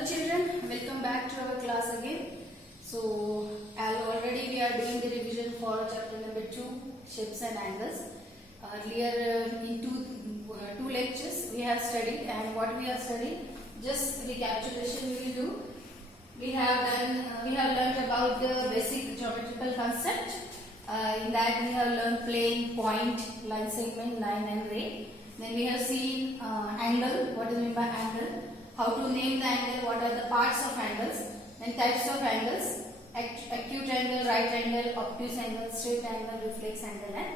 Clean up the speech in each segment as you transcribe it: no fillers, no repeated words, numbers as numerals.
Hello children, welcome back to our class again. So as already we are doing the revision for chapter number 2, shapes and angles. Earlier in two lectures we have studied, and what we have studied, just recapitulation we will do. We have learned about the basic geometrical concept. In that we have learned plane, point, line segment, line and ray. Then we have seen angle, what is meant by angle, how to name the angle, what are the parts of angles, then types of angles, acute angle, right angle, obtuse angle, straight angle, reflex angle and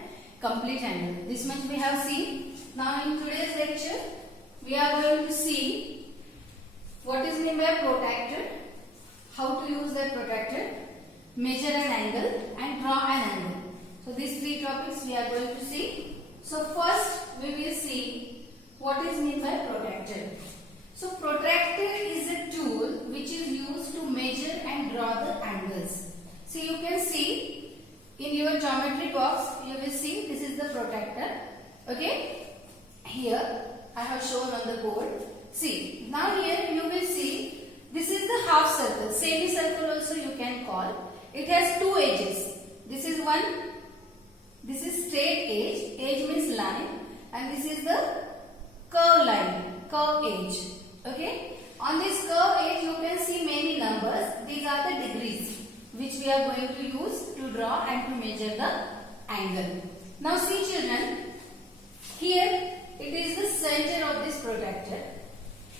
complete angle. This much we have seen. Now in today's lecture, we are going to see what is meant by protractor, how to use that protractor, measure an angle and draw an angle. So these three topics we are going to see. So first we will see what is meant by protractor. So protractor is a tool which is used to measure and draw the angles. So you can see in your geometry box, you will see this is the protractor. Okay, here I have shown on the board. See, now here you will see this is the half circle, semicircle also you can call. It has two edges. This is one, this is straight edge, edge means line, and this is the curve line, curve edge. Okay, on this curve edge you can see many numbers. These are the degrees which we are going to use to draw and to measure the angle. Now see children, here it is the center of this protractor.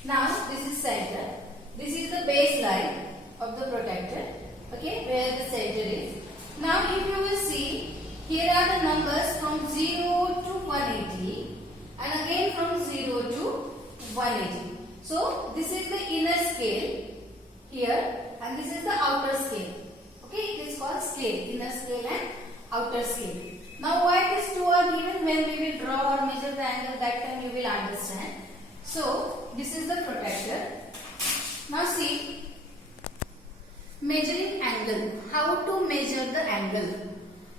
Now this is center. This is the baseline of the protractor. Okay, where the center is. Now if you will see, here are the numbers from 0 to 180 and again from 0 to 180. So this is the inner scale here and this is the outer scale. Okay, it is called scale, inner scale and outer scale. Now why these two are given? When we will draw or measure the angle, that time you will understand. So this is the protractor. Now see, measuring angle. How to measure the angle?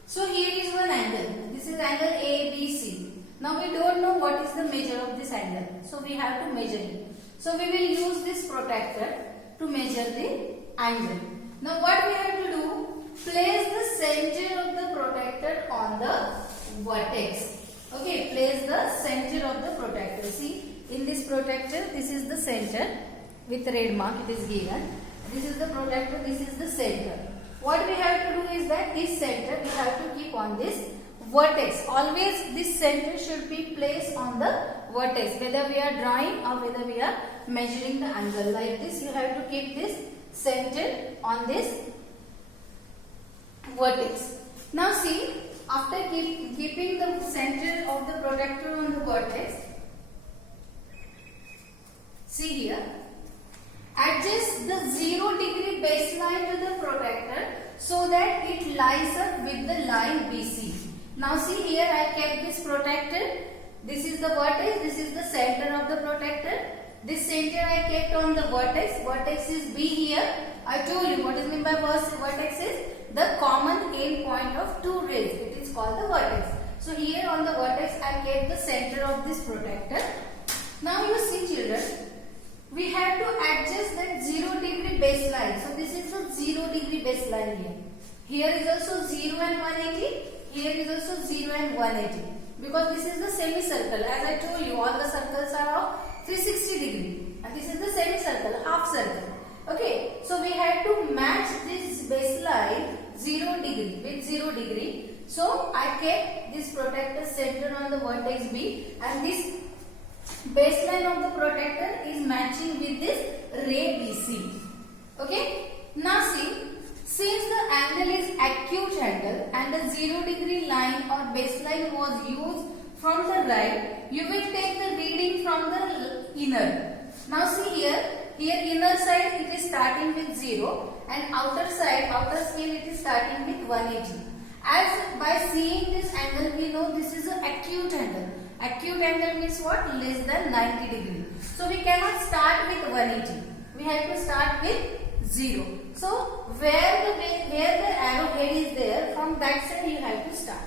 So here is one angle. This is angle ABC. Now we don't know what is the measure of this angle. So we have to measure it. So we will use this protractor to measure the angle. Now what we have to do? Place the center of the protractor on the vertex. Okay, place the center of the protractor. See, in this protractor, this is the center with red mark it is given. This is the protractor, this is the center. What we have to do is that this center we have to keep on this vertex. Always this center should be placed on the vertex, whether we are drawing or whether we are measuring the angle. Like this, you have to keep this center on this vertex. Now see, after keeping the center of the protractor on the vertex, see here, adjust the 0 degree baseline to the protractor so that it lies up with the line BC. Now see here, I kept this protractor. This is the vertex, this is the center of the protractor. This center I kept on the vertex. Vertex is B here. I told you what is meant by vertex is the common end point of two rays. It is called the vertex. So here on the vertex I kept the center of this protractor. Now you see children, we have to adjust that 0 degree baseline. So this is the 0 degree baseline here. Here is also 0 and 180. Here is also 0 and 180. Because this is the semicircle. As I told you, all the circles are of 360 degree. And this is the semicircle, half circle. Okay. So we have to match this baseline 0 degree with 0 degree. So I kept this protractor center on the vertex B, and this baseline of the protractor is matching with this ray BC. Okay. Now see, since the angle is acute angle and the 0 degree line or baseline was used from the right, you will take the reading from the inner. Now see here inner side it is starting with 0 and outer side, outer scale it is starting with 180. As by seeing this angle we know this is an acute angle. Acute angle means what? Less than 90 degree. So we cannot start with 180. We have to start with 0. So where the arrowhead is there, from that side you have to start.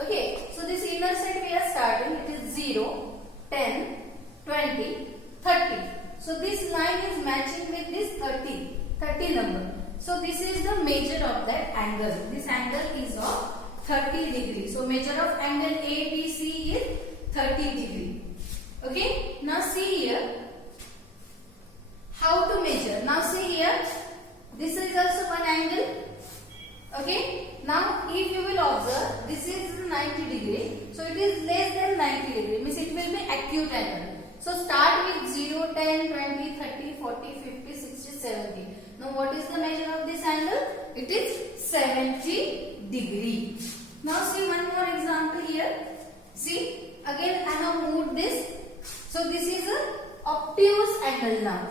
Okay. So this inner side we are starting. It is 0, 10, 20, 30. So this line is matching with this 30 number. So this is the measure of that angle. This angle is of 30 degree. So measure of angle ABC is 30 degree. Okay. Now see here. How to measure? Now see here. This is also one angle. Okay. Now if you will observe, this is 90 degree. So it is less than 90 degree. Means it will be acute angle. So start with 0, 10, 20, 30, 40, 50, 60, 70. Now what is the measure of this angle? It is 70 degree. Now see one more example here. See, again I have moved this. So this is a obtuse angle now.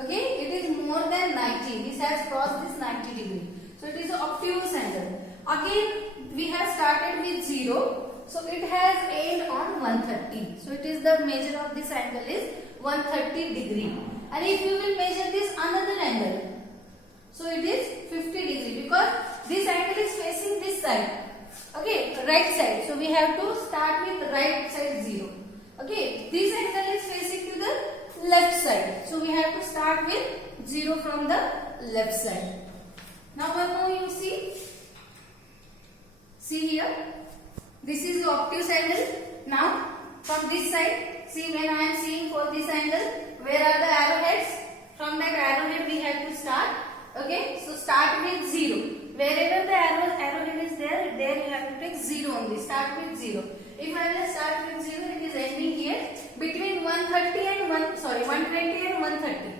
Okay, it is more than 90. This has crossed this 90 degree. So it is an obtuse angle. Again we have started with 0. So it has end on 130. So it is the measure of this angle is 130 degree. And if you will measure this another angle, so it is 50 degree because this angle is facing this side. Okay, right side. So we have to start with right side 0. Okay, this angle is facing to the left side. So we have to start with 0 from the left side. Now one more you see. See here. This is the obtuse angle. Now from this side, see when I am seeing for this angle, where are the arrowheads? From that arrowhead we have to start. Okay, so start with 0. Wherever the arrowhead is there, you have to take 0 only. Start with 0. If I will start with 0, it is ending here between 120 and 130.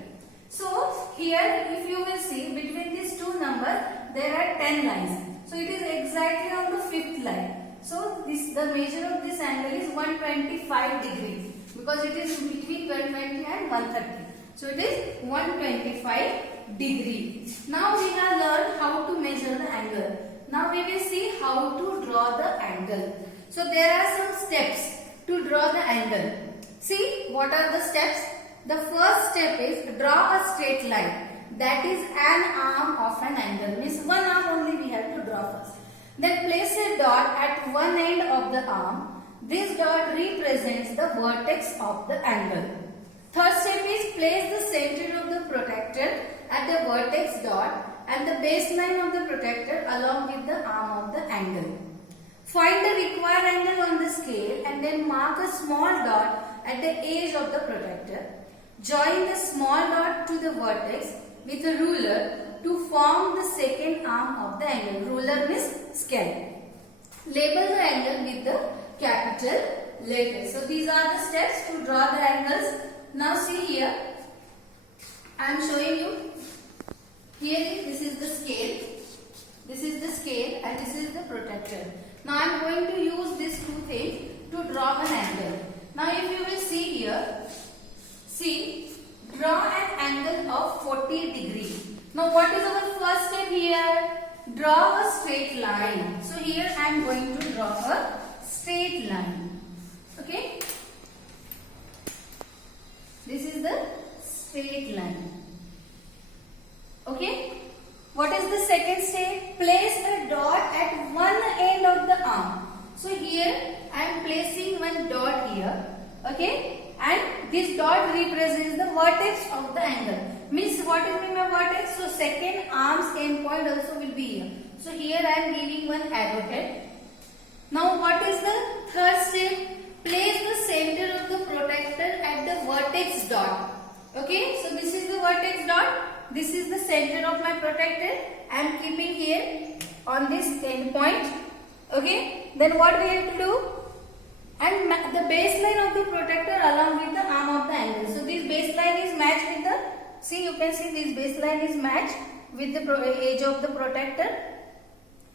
So here, if you will see between these two numbers, there are 10 lines. So it is exactly on the 5th line. So the measure of this angle is 125 degree because it is between 120 and 130. So it is 125 degree. Now we have learned how to measure the angle. Now we will see how to draw the angle. So there are some steps to draw the angle. See what are the steps? The first step is draw a straight line. That is an arm of an angle. Means one arm only we have to draw first. Then place a dot at one end of the arm. This dot represents the vertex of the angle. Third step is place the center of the protractor at the vertex dot and the baseline of the protractor along with the arm of the angle. Find the required angle on the scale and then mark a small dot at the edge of the protractor. Join the small dot to the vertex with a ruler to form the second arm of the angle. Ruler means scale. Label the angle with the capital letters. So these are the steps to draw the angles. Now see here, I am showing you. Here this is the scale. This is the scale and this is the protractor. Now I am going to use these two things to draw an angle. Now if you will see here, see, draw an angle of 40 degree. Now what is our first step here? Draw a straight line. So here I am going to draw a straight line. Okay. This is the straight line. Okay. What is the second step? Place a dot at one end of the arm. So here I am placing one dot here. Okay. And this dot represents the vertex of the angle. Means what is mean by vertex? So second arm's end point also will be here. So here I am giving one arrowhead. Now what is the third step? Place the center of the protractor at the vertex dot. Okay, so this is the vertex dot. This is the center of my protractor. I am keeping here on this end point. Okay, then what we have to do? And the baseline of the protractor along with the arm of the angle. So this baseline is matched with the, see you can see this baseline is matched with the edge of the protractor.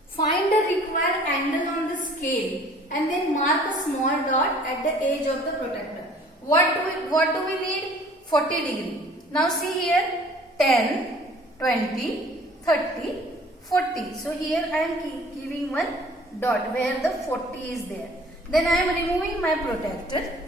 Find the required angle on the scale and then mark a small dot at the edge of the protractor. What do we need? 40 degree. Now see here 10, 20, 30, 40. So here I am giving one dot where the 40 is there. Then I am removing my protractor.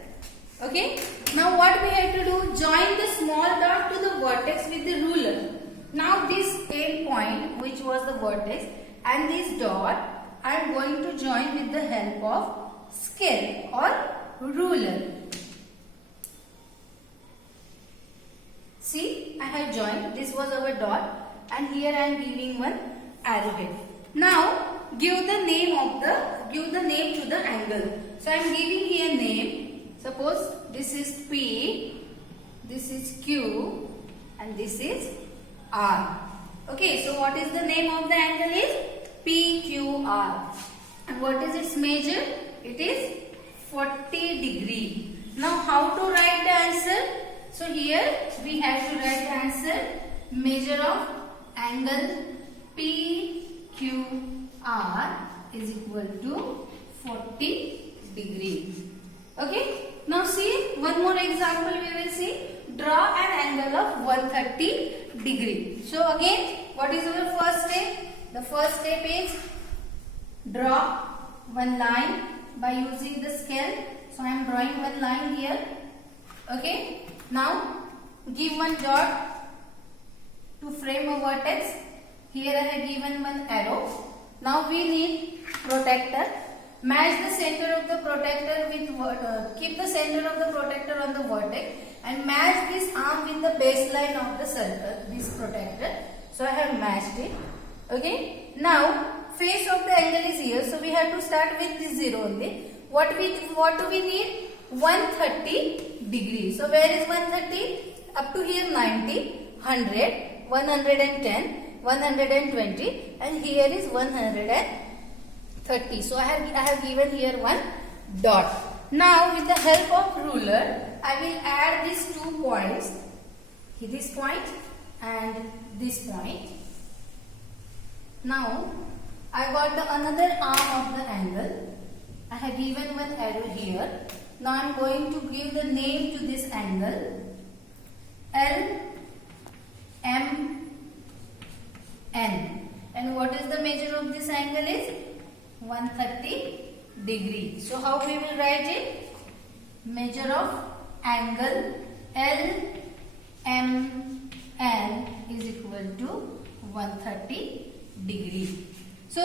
Okay. Now what we have to do? Join the small dot to the vertex with the ruler. Now this end point which was the vertex and this dot I am going to join with the help of scale or ruler. See, I have joined. This was our dot, and here I am giving one arrowhead. Now give the name to the angle. So I am giving here name. Suppose this is P, this is Q, and this is R. Okay, so what is the name of the angle is PQR. And what is its measure? It is 40 degree. Now how to write the answer? So here we have to write the answer. Measure of angle PQR is equal to 40 degree. Okay. Now see one more example we will see. Draw an angle of 130 degree. So again, what is our first step? The first step is draw one line by using the scale. So I am drawing one line here. Okay. Now give one dot to frame a vertex. Here I have given one arrow. Now we need protector. Match the center of the protector with keep the center of the protector on the vertex and match this arm with the baseline of the circle, this protector. So I have matched it. Okay. Now face of the angle is here, so we have to start with this 0 only. What do we need? 130 degrees. So where is 130? Up to here 90, 100, 110, 120, and here is 130. So I have given here one dot. Now with the help of ruler, I will add these 2 points. This point and this point. Now I got the another arm of the angle. I have given one arrow here. Now I am going to give the name to this angle. LMN. And what is the measure of this angle is 130 degree. So how we will write it? Measure of angle LMN is equal to 130 degree. So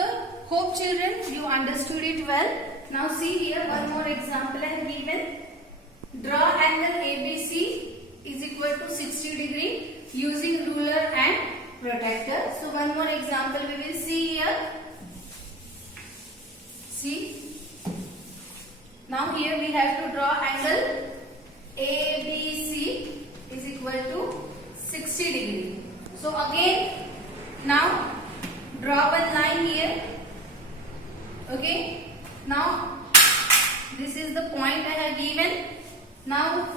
hope children you understood it well. Now see here one more example I have given. Draw angle ABC is equal to 60 degree using ruler and protractor. So one more example we will see here. See. Now here we have to draw angle ABC is equal to 60 degree. So again now draw one line here. Okay. Now this is the point I have given. Now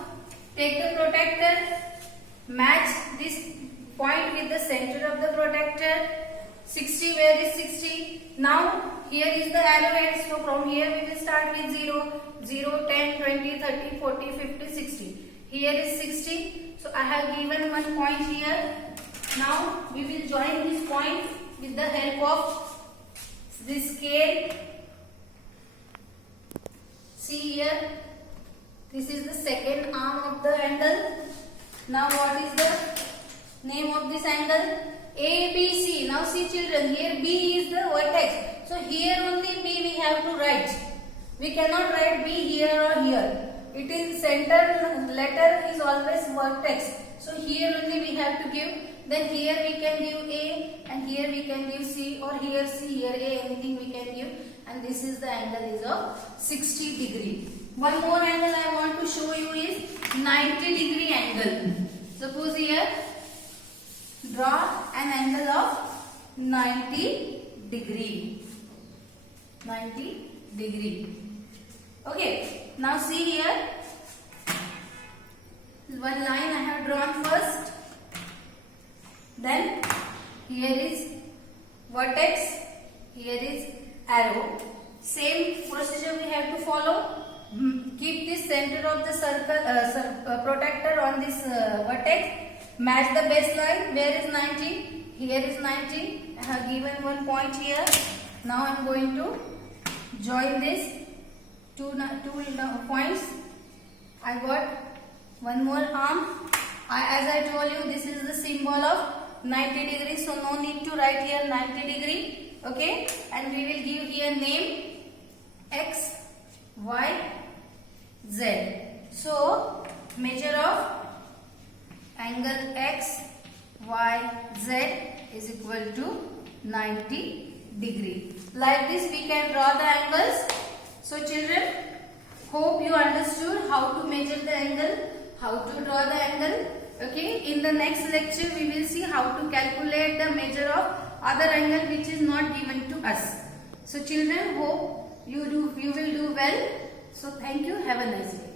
take the protractor, match this point with the center of the protractor. 60, where is 60? Now here is the arrowhead. So from here we will start with 0, 0, 10, 20, 30, 40, 50, 60. Here is 60. So I have given one point here. Now we will join this point with the help of this scale. See here, this is the second arm of the angle. Now what is the name of this angle? ABC. Now see children, here B is the vertex. So here only B we have to write. We cannot write B here or here. It is center letter is always vertex. So here only we have to give. Then here we can give A and here we can give C, or here C, here A, anything we can give. And this is the angle is of 60 degree. One more angle I want to show you is 90 degree angle. Suppose here draw an angle of 90 degree. 90 degree. Okay. Now see here. One line I have drawn first. Then here is vertex. Here is arrow. Same procedure we have to follow. Keep this center of the circle protector on this vertex. Match the baseline. Where is 90? Here is 90. I have given one point here. Now I am going to join this two points. I got one more arm. As I told you, this is the symbol of 90 degrees. So no need to write here 90 degree. Okay. And we will give here name X, Y, Z. So measure of angle x, y, z is equal to 90 degree. Like this we can draw the angles. So children, hope you understood how to measure the angle, how to draw the angle. Okay, in the next lecture we will see how to calculate the measure of other angle which is not given to us. So children, hope you will do well. So thank you. Have a nice day.